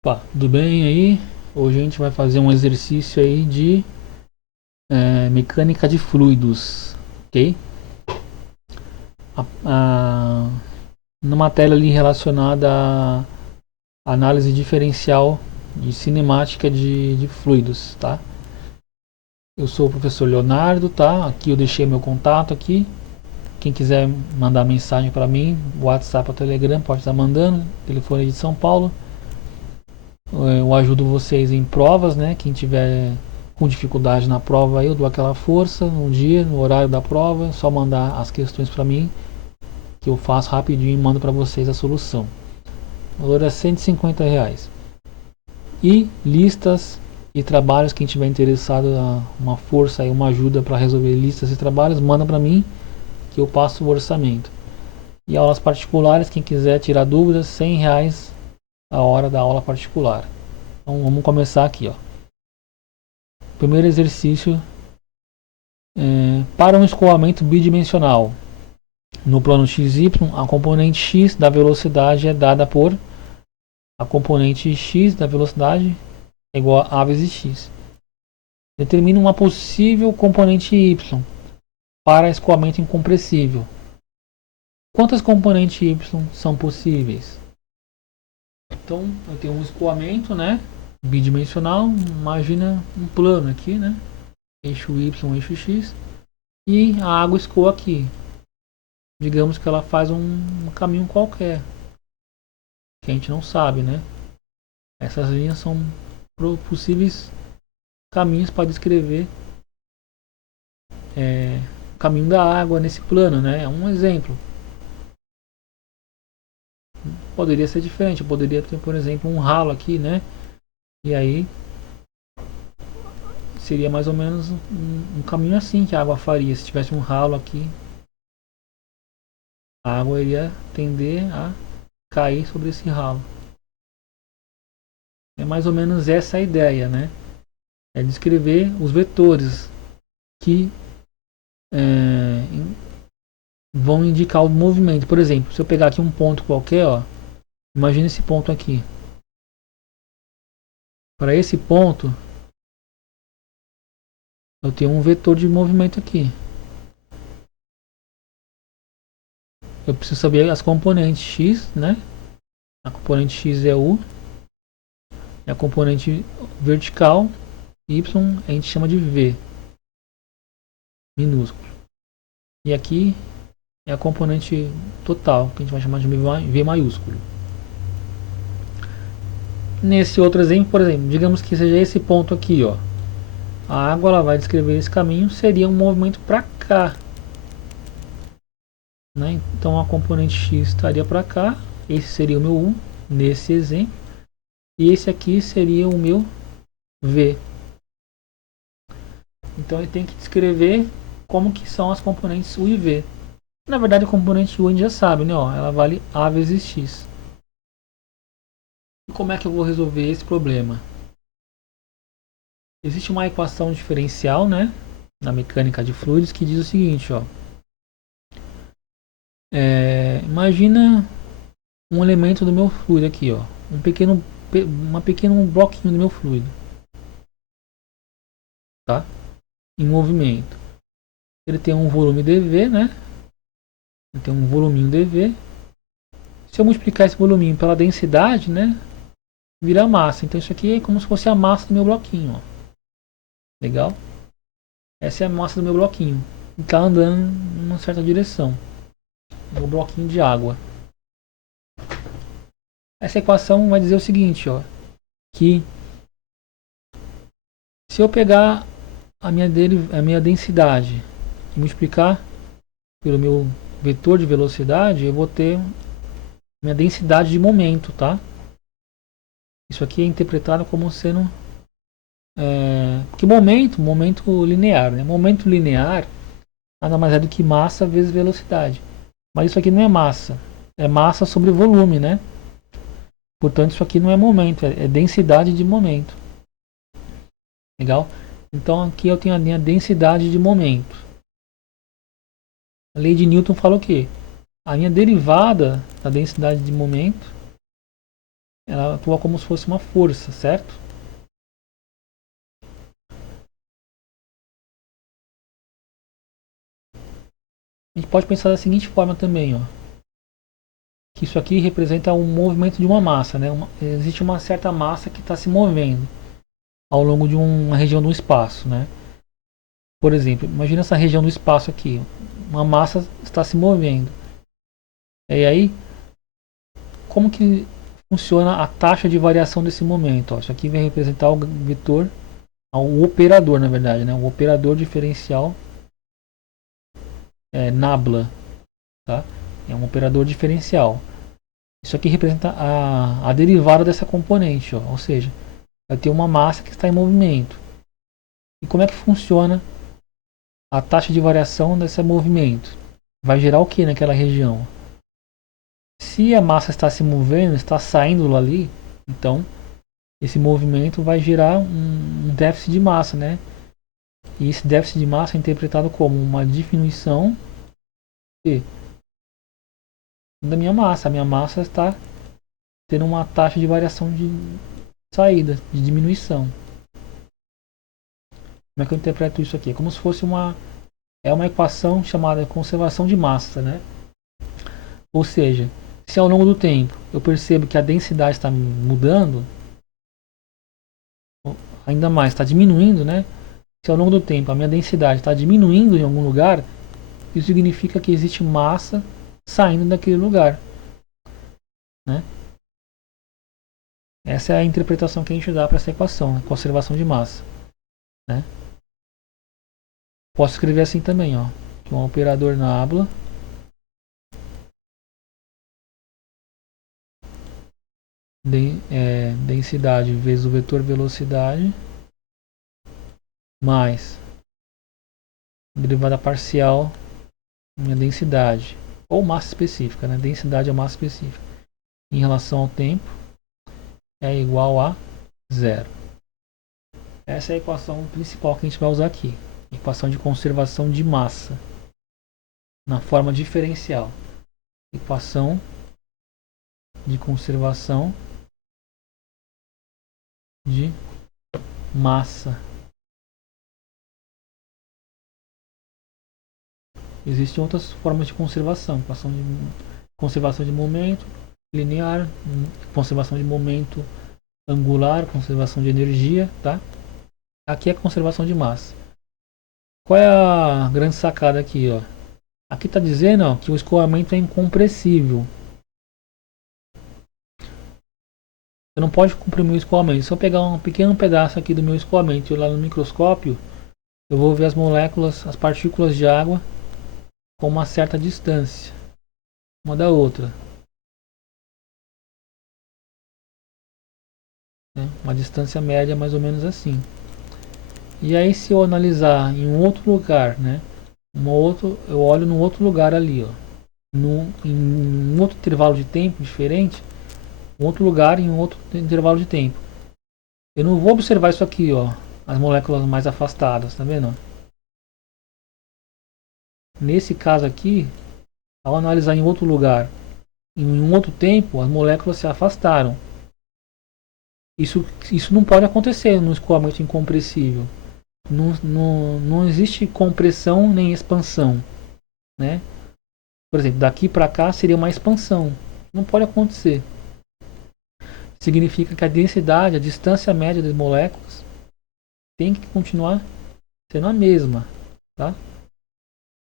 Opa, tudo bem aí? Hoje a gente vai fazer um exercício aí de mecânica de fluidos, ok? A, numa tela ali relacionada à análise diferencial de cinemática de fluidos, tá? Eu sou o professor Leonardo, tá? Aqui eu deixei meu contato aqui. Quem quiser mandar mensagem para mim, WhatsApp ou Telegram, pode estar mandando. Telefone de São Paulo. Eu ajudo vocês em provas, né? Quem tiver com dificuldade na prova, eu dou aquela força no dia, no horário da prova, é só mandar as questões para mim, que eu faço rapidinho e mando para vocês a solução. O valor é R$ 150. E listas e trabalhos, quem tiver interessado, uma força e uma ajuda para resolver listas e trabalhos, manda para mim que eu passo o orçamento. E aulas particulares, quem quiser tirar dúvidas, R$ 100 a hora da aula particular. Então vamos começar aqui, ó. Primeiro exercício para um escoamento bidimensional. No plano XY, a componente x da velocidade é dada por a componente x da velocidade é igual a vezes x. Determina uma possível componente y para escoamento incompressível. Quantas componentes y são possíveis? Então, eu tenho um escoamento, né, bidimensional. Imagina um plano aqui, né, eixo y, eixo x, e a água escoa aqui. Digamos que ela faz um caminho qualquer, que a gente não sabe, né? Essas linhas são possíveis caminhos para descrever o caminho da água nesse plano, né? É um exemplo. Poderia ser diferente, eu poderia ter, por exemplo, um ralo aqui, né? E aí seria mais ou menos um caminho assim que a água faria. Se tivesse um ralo aqui, a água iria tender a cair sobre esse ralo. É mais ou menos essa a ideia, né? É descrever os vetores que vão indicar o movimento. Por exemplo, se eu pegar aqui um ponto qualquer, ó, imagine esse ponto aqui. Para esse ponto, eu tenho um vetor de movimento aqui. Eu preciso saber as componentes x, né? A componente x é u, e a componente vertical y a gente chama de v minúsculo. E aqui é a componente total, que a gente vai chamar de v maiúsculo. Nesse outro exemplo, por exemplo, digamos que seja esse ponto aqui, ó. A água ela vai descrever esse caminho, seria um movimento para cá, né? Então a componente x estaria para cá, esse seria o meu u nesse exemplo, e esse aqui seria o meu v. Então ele tem que descrever como que são as componentes u e v. Na verdade a componente u a gente já sabe, né? Ó, ela vale a vezes x. E como é que eu vou resolver esse problema? Existe uma equação diferencial, né, na mecânica de fluidos que diz o seguinte, ó. Imagina um elemento do meu fluido aqui, ó, um pequeno bloquinho do meu fluido, tá? Em movimento. Ele tem um volume dV, né? Ele tem um voluminho dV. Se eu multiplicar esse voluminho pela densidade, né, vira massa. Então isso aqui é como se fosse a massa do meu bloquinho, ó. Legal? Essa é a massa do meu bloquinho. E tá andando em uma certa direção. Meu bloquinho de água. Essa equação vai dizer o seguinte, ó, que se eu pegar a minha densidade e multiplicar pelo meu vetor de velocidade, eu vou ter minha densidade de momento, tá? Isso aqui é interpretado como sendo porque momento linear, né? Momento linear nada mais é do que massa vezes velocidade. Mas isso aqui não é massa sobre volume, né? Portanto, isso aqui não é momento, é densidade de momento. Legal? Então aqui eu tenho a minha densidade de momento. A lei de Newton fala o quê? A minha derivada da densidade de momento ela atua como se fosse uma força, certo? A gente pode pensar da seguinte forma também, ó, que isso aqui representa um movimento de uma massa, né? Existe uma certa massa que está se movendo ao longo de uma região do espaço, né? Por exemplo, imagina essa região do espaço aqui, uma massa está se movendo. E aí, como que funciona a taxa de variação desse momento? Ó, isso aqui vai representar o vetor, o operador, na verdade, né? O operador diferencial nabla, tá? É um operador diferencial. Isso aqui representa a derivada dessa componente, ó, ou seja, vai ter uma massa que está em movimento. E como é que funciona a taxa de variação desse movimento? Vai gerar o que naquela região? Se a massa está se movendo, está saindo ali, então esse movimento vai gerar um déficit de massa, né? E esse déficit de massa é interpretado como uma diminuição da minha massa. A minha massa está tendo uma taxa de variação de saída, de diminuição. Como é que eu interpreto isso aqui? É como se fosse uma equação chamada conservação de massa, né? Ou seja, se ao longo do tempo eu percebo que a densidade está mudando, ainda mais está diminuindo, né? Se ao longo do tempo a minha densidade está diminuindo em algum lugar, isso significa que existe massa saindo daquele lugar, né? Essa é a interpretação que a gente dá para essa equação, a conservação de massa, né? Posso escrever assim também, ó, que um operador nabla densidade vezes o vetor velocidade mais derivada parcial minha densidade ou massa específica, né? Densidade é massa específica em relação ao tempo é igual a zero. Essa é a equação principal que a gente vai usar aqui, equação de conservação de massa na forma diferencial, equação de conservação de massa. Existem outras formas de conservação, conservação de momento linear, conservação de momento angular, conservação de energia, tá? Aqui é conservação de massa. Qual é a grande sacada aqui, ó? Aqui está dizendo, ó, que o escoamento é incompressível. Você não pode comprimir o escoamento. Se eu pegar um pequeno pedaço aqui do meu escoamento e olhar no microscópio, eu vou ver as moléculas, as partículas de água com uma certa distância uma da outra, né? Uma distância média mais ou menos assim. E aí se eu analisar em um outro lugar, né? Eu olho num outro lugar ali, ó, em um outro intervalo de tempo diferente, um outro lugar em um outro intervalo de tempo. Eu não vou observar isso aqui, ó, as moléculas mais afastadas, tá vendo? Nesse caso aqui, ao analisar em outro lugar, em um outro tempo, as moléculas se afastaram. Isso não pode acontecer no escoamento incompressível. Não existe compressão nem expansão, né? Por exemplo, daqui para cá seria uma expansão. Não pode acontecer. Significa que a densidade, a distância média das moléculas tem que continuar sendo a mesma, tá?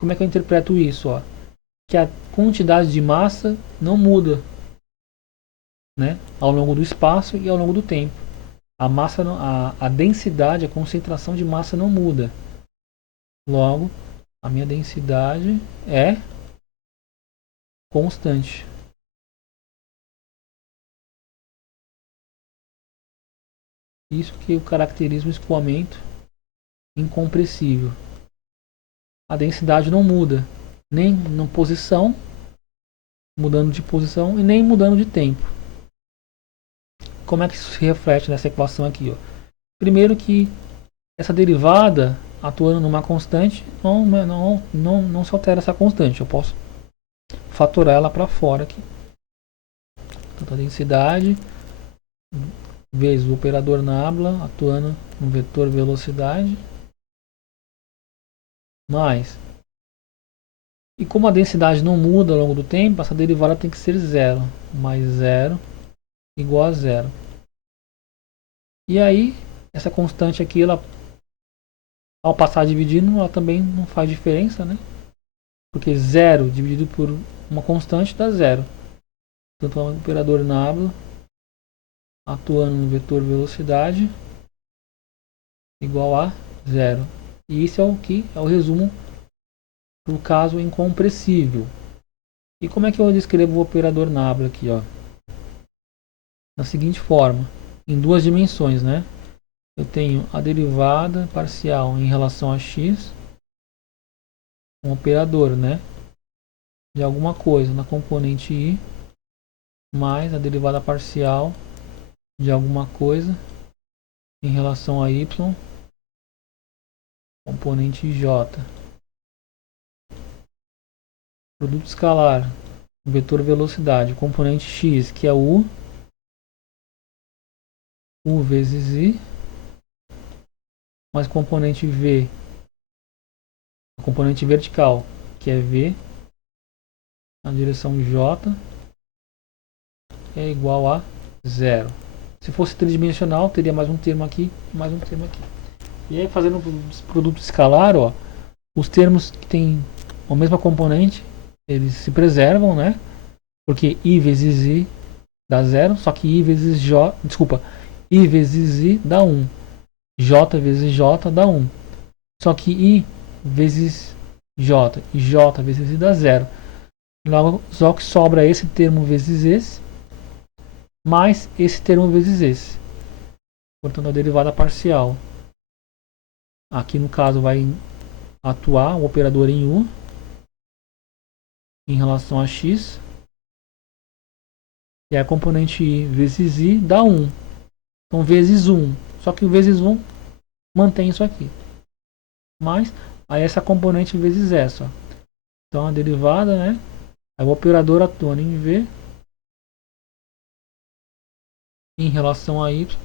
Como é que eu interpreto isso, ó? Que a quantidade de massa não muda, né? Ao longo do espaço e ao longo do tempo. A massa, a densidade, a concentração de massa não muda. Logo, a minha densidade é constante. Isso que caracteriza o escoamento incompressível. A densidade não muda, nem na posição, mudando de posição, e nem mudando de tempo. Como é que isso se reflete nessa equação aqui, ó? Primeiro que essa derivada atuando numa constante não se altera essa constante. Eu posso fatorar ela para fora aqui. Então a densidade vezes o operador nabla atuando no vetor velocidade, mais. E como a densidade não muda ao longo do tempo, essa derivada tem que ser zero. Mais zero igual a zero. E aí, essa constante aqui, ela, ao passar dividindo, ela também não faz diferença, né? Porque zero dividido por uma constante dá zero. Portanto, o operador nabla atuando no vetor velocidade igual a zero. E isso é o que é o resumo do caso incompressível. E como é que eu descrevo o operador nabla aqui, ó? Da seguinte forma, em duas dimensões, né? Eu tenho a derivada parcial em relação a x, um operador, né? De alguma coisa na componente i, mais a derivada parcial de alguma coisa em relação a y, componente j. Produto escalar, vetor velocidade, componente x, que é u vezes i, mais componente v, componente vertical, que é v, na direção j, é igual a zero. Se fosse tridimensional, teria mais um termo aqui, mais um termo aqui. E aí, fazendo produto escalar, ó, os termos que têm a mesma componente, eles se preservam, né? Porque i vezes i dá zero, só que i vezes j, desculpa, i vezes i dá 1. J vezes j dá 1. Só que i vezes j e j vezes i dá zero. Logo, só que sobra esse termo vezes esse, mais esse termo vezes esse. Portanto, a derivada parcial. Aqui no caso vai atuar o operador em u em relação a x. E a componente i vezes i dá 1. Então, vezes 1. Só que o vezes 1 mantém isso aqui. Mas, aí essa componente vezes essa. Então, a derivada, né? Aí o operador atuando em v em relação a y.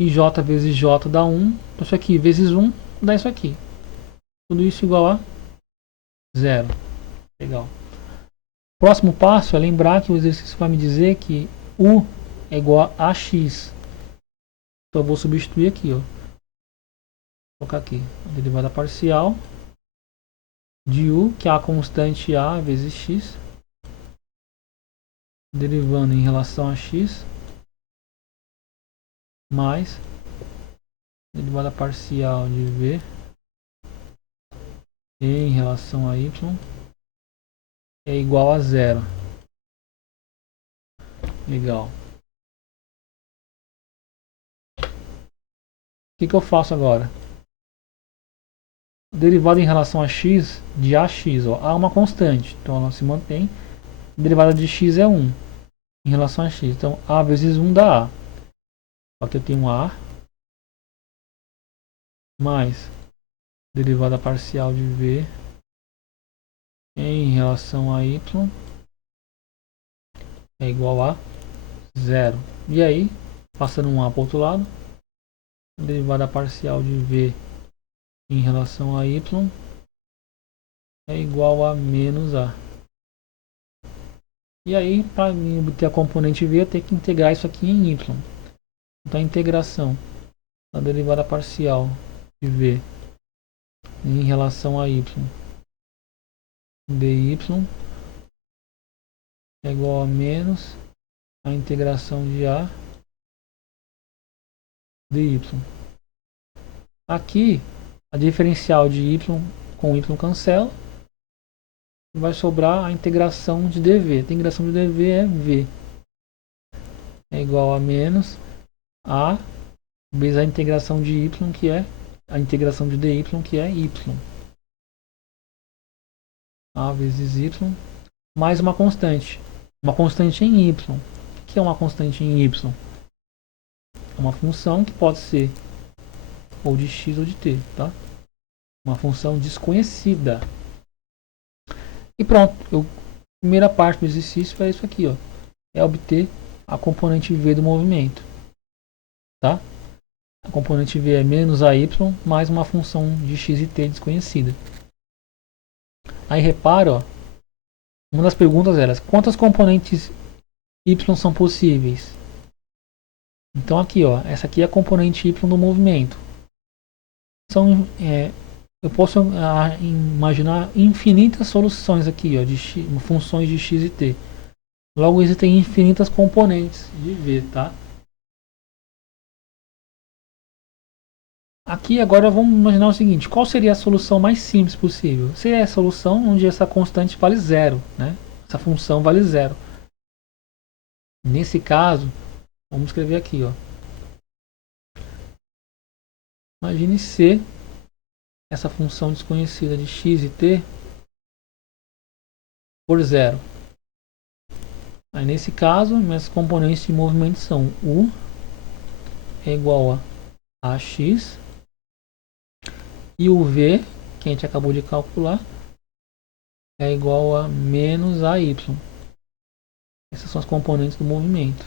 E j vezes j dá 1. Então, isso aqui vezes 1 dá isso aqui. Tudo isso igual a 0. Legal. Próximo passo é lembrar que o exercício vai me dizer que u é igual a x. Então eu vou substituir aqui, ó. Vou colocar aqui a derivada parcial de u, que é a constante a vezes x, derivando em relação a x, mais derivada parcial de v em relação a y é igual a zero. Legal. O que eu faço agora? Derivada em relação a x de ax, ó, a é uma constante, então ela se mantém. A derivada de x é 1 em relação a x, então a vezes 1 dá a. Aqui eu tenho a mais derivada parcial de v em relação a y é igual a zero. E aí, passando um a para o outro lado, a derivada parcial de v em relação a y é igual a menos a. E aí, para obter a componente v, eu tenho que integrar isso aqui em y. Então, a integração da derivada parcial de v em relação a y dy é igual a menos a integração de a dy. Aqui, a diferencial de y com y cancela. Vai sobrar a integração de dv. A integração de dv é v. É igual a menos a vezes a integração de y, que é a integração de dy, que é y. A vezes y mais uma constante. Uma constante em y. O que é uma constante em y? É uma função que pode ser ou de x ou de t, tá? Uma função desconhecida. E pronto, a primeira parte do exercício é isso aqui, ó. É obter a componente v do movimento, tá? A componente v é menos AY mais uma função de x e t desconhecida. Aí repara, ó, uma das perguntas era quantas componentes y são possíveis? Então aqui, ó, essa aqui é a componente y do movimento. Eu posso imaginar infinitas soluções aqui, ó, de funções de x e t. Logo existem infinitas componentes de v, tá? Aqui agora vamos imaginar o seguinte, qual seria a solução mais simples possível? Seria a solução onde essa constante vale zero, né? Essa função vale zero. Nesse caso, vamos escrever aqui, ó. Imagine se essa função desconhecida de x e t por zero. Aí nesse caso, minhas componentes de movimento são u é igual a ax e o v, que a gente acabou de calcular, é igual a menos AY. Essas são as componentes do movimento.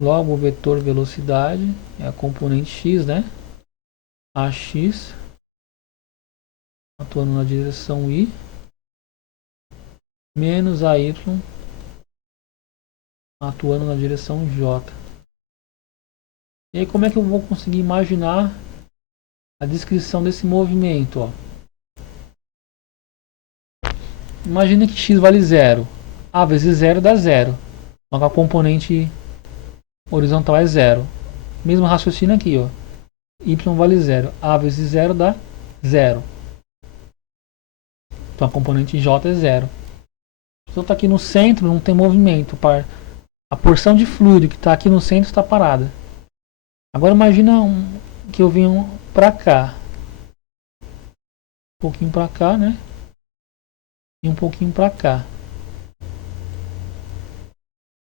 Logo, o vetor velocidade é a componente x, né? AX atuando na direção y menos AY atuando na direção j. E aí como é que eu vou conseguir imaginar a descrição desse movimento? Ó? Imagina que x vale zero. A vezes zero dá zero. Então a componente horizontal é zero. Mesmo raciocínio aqui, ó. Y vale zero. A vezes zero dá zero. Então a componente j é zero. Se eu estou aqui no centro, não tem movimento. A porção de fluido que está aqui no centro está parada. Agora imagina que eu venho para cá. Um pouquinho para cá, né? E um pouquinho para cá.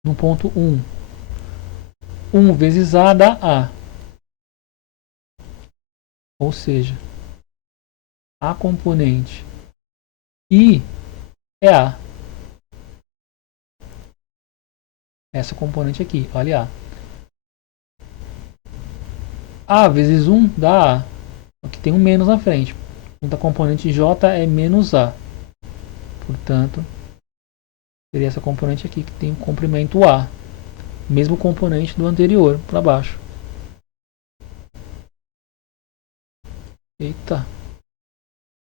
No ponto 1. 1 vezes A dá A. Ou seja, a componente I é A. Essa componente aqui, olha A. A vezes 1 dá A. Aqui tem um menos na frente. Então a componente J é menos A. Portanto, seria essa componente aqui que tem o comprimento A. Mesmo componente do anterior, para baixo. Eita.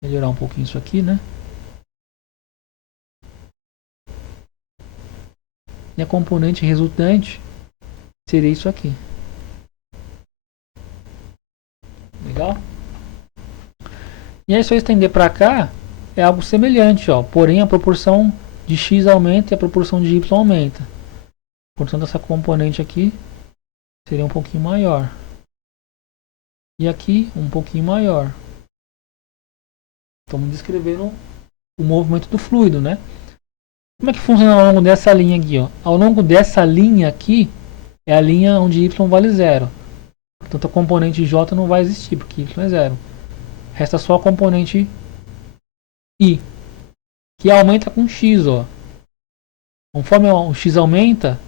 Melhorar um pouquinho isso aqui, né? E a componente resultante seria isso aqui. Legal? E aí se eu estender para cá, é algo semelhante, ó. Porém a proporção de x aumenta e a proporção de y aumenta. Portanto essa componente aqui seria um pouquinho maior. E aqui um pouquinho maior. Estamos descrevendo o movimento do fluido, né? Como é que funciona ao longo dessa linha aqui, ó? Ao longo dessa linha aqui é a linha onde y vale zero. Portanto a componente j não vai existir porque y é zero. Resta só a componente i, que aumenta com x, ó. Conforme o x aumenta,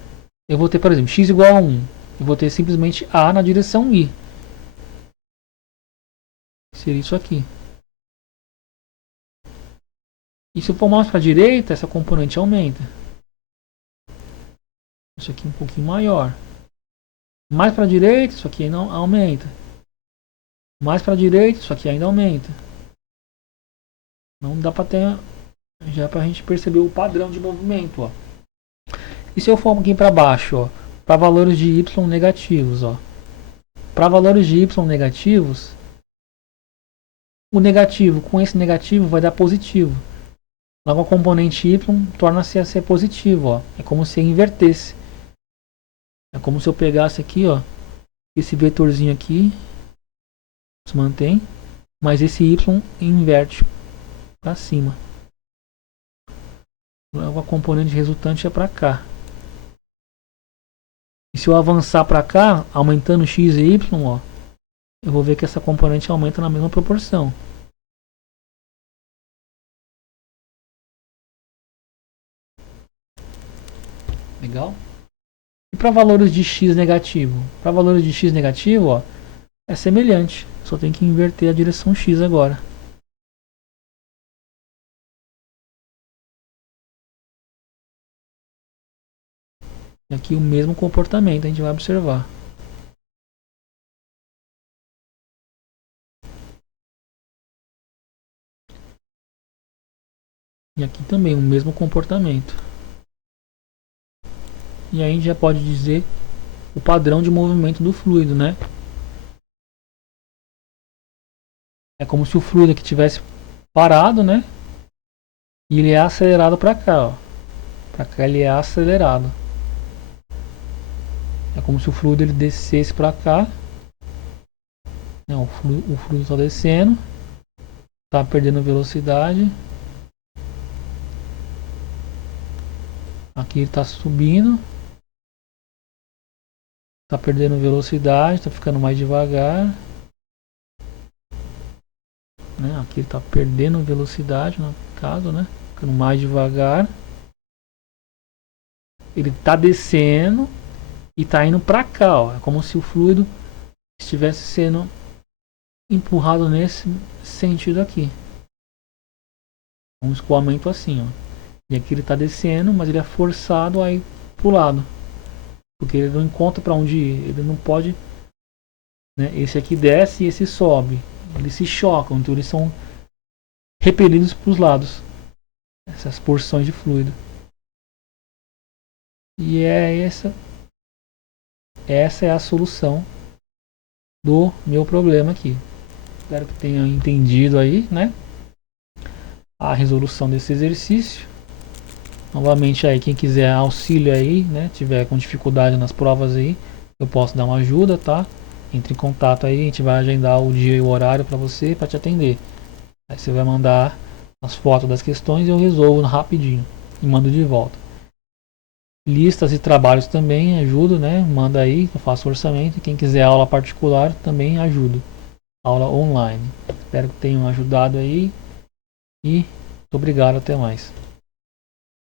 eu vou ter, por exemplo, x igual a 1. Eu vou ter simplesmente a na direção i. Seria isso aqui. E se eu for mais para a direita, essa componente aumenta. Isso aqui um pouquinho maior. Mais para a direita, isso aqui ainda aumenta. Mais para a direita, isso aqui ainda aumenta. Não dá para ter, já para a gente perceber o padrão de movimento, ó. E se eu for um pouquinho para baixo, ó, para valores de y negativos, ó. Para valores de y negativos, o negativo com esse negativo vai dar positivo. Logo a componente y torna-se a ser positivo, ó. É como se invertesse. É como se eu pegasse aqui, ó, esse vetorzinho aqui se mantém, mas esse y inverte para cima. Logo a componente resultante é para cá. E se eu avançar para cá, aumentando x e y, ó, eu vou ver que essa componente aumenta na mesma proporção. Legal? E para valores de x negativo? Para valores de x negativo, ó, é semelhante. Só tem que inverter a direção x agora. E aqui o mesmo comportamento a gente vai observar. E aqui também o mesmo comportamento. E aí a gente já pode dizer o padrão de movimento do fluido, né? É como se o fluido aqui tivesse parado, né? E ele é acelerado para cá, ó. Para cá ele é acelerado. É como se o fluido ele descesse para cá. Não, o fluido está descendo, está perdendo velocidade. Aqui ele está subindo, está perdendo velocidade, está ficando mais devagar. Né? Aqui ele está perdendo velocidade, no caso, né? Ficando mais devagar. Ele está descendo e está indo para cá, ó. É como se o fluido estivesse sendo empurrado nesse sentido aqui. Um escoamento assim, ó. E aqui ele está descendo, mas ele é forçado a ir para o lado. Porque ele não encontra para onde ir. Ele não pode... Né? Esse aqui desce e esse sobe. Eles se chocam, então eles são repelidos para os lados. Essas porções de fluido. E é essa é a solução do meu problema aqui. Espero que tenham entendido aí, né? A resolução desse exercício. Novamente aí, quem quiser auxílio aí, né? Tiver com dificuldade nas provas aí, eu posso dar uma ajuda, tá? Entre em contato aí, a gente vai agendar o dia e o horário para você, para te atender. Aí você vai mandar as fotos das questões e eu resolvo rapidinho e mando de volta. Listas e trabalhos também ajudo, né? Manda aí, eu faço orçamento. Quem quiser aula particular também ajudo. Aula online. Espero que tenham ajudado aí e muito obrigado, até mais.